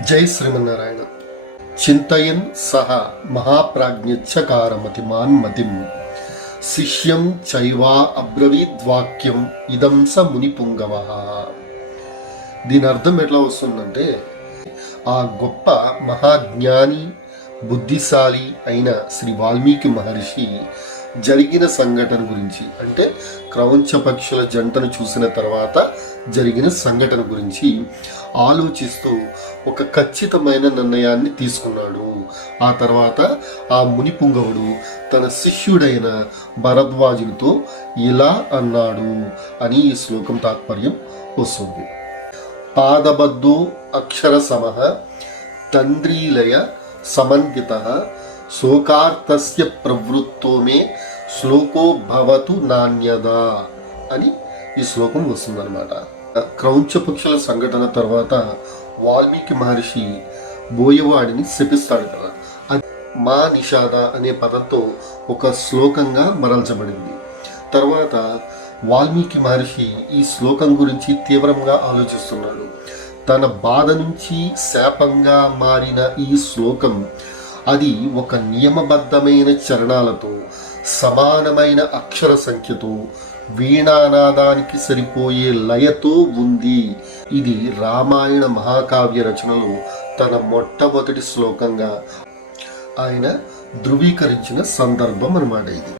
జై శ్రీమన్నారాయణ. చింతయన్ సహ మహాప్రాజ్ఞచకారమతిమాన్ మతిం శిష్యం చైవా అబ్రవీద్వాక్యం ఇదం స మునిపుంగవ. దీని అర్థం ఎట్లా వస్తుందంటే, ఆ గొప్ప మహాజ్ఞాని బుద్ధిశాలి అయిన శ్రీ వాల్మీకి మహర్షి జరిగిన సంఘటన గురించి, అంటే క్రౌంచ పక్షుల జంటను చూసిన తర్వాత జరిగిన సంఘటన గురించి ఆలోచిస్తూ ఒక ఖచ్చితమైన నిర్ణయాన్ని తీసుకున్నాడు. ఆ తర్వాత ఆ మునిపుంగవుడు తన శిష్యుడైన భరద్వాజునితో ఇలా అన్నాడు అని ఈ శ్లోకం తాత్పర్యం వస్తుంది. పాదబద్ధో అక్షర సమః తంద్రీలయ సమన్విత శోకార్తస్య ప్రవృత్తో మే శ్లోకో భవతు నాణ్యదా అని ఈ శ్లోకం వస్తుందన్నమాట. క్రౌంచ పక్షుల సంఘటన తర్వాత వాల్మీకి మహర్షి బోయవాడిని శపిస్తాడు కదా, అది మా నిషాద అనే పదంతో ఒక శ్లోకంగా మరల్చబడింది. తర్వాత వాల్మీకి మహర్షి ఈ శ్లోకం గురించి తీవ్రంగా ఆలోచిస్తున్నాడు. తన బాధ నుంచి శాపంగా మారిన ఈ శ్లోకం, అది ఒక నియమబద్ధమైన చరణాలతో, సమానమైన అక్షర సంఖ్యతో, వీణానాదానికి సరిపోయే లయతో ఉంది. ఇది రామాయణ మహాకావ్య రచనలో తన మొట్టమొదటి శ్లోకంగా ఆయన ధృవీకరించిన సందర్భం అన్నమాట ఇది.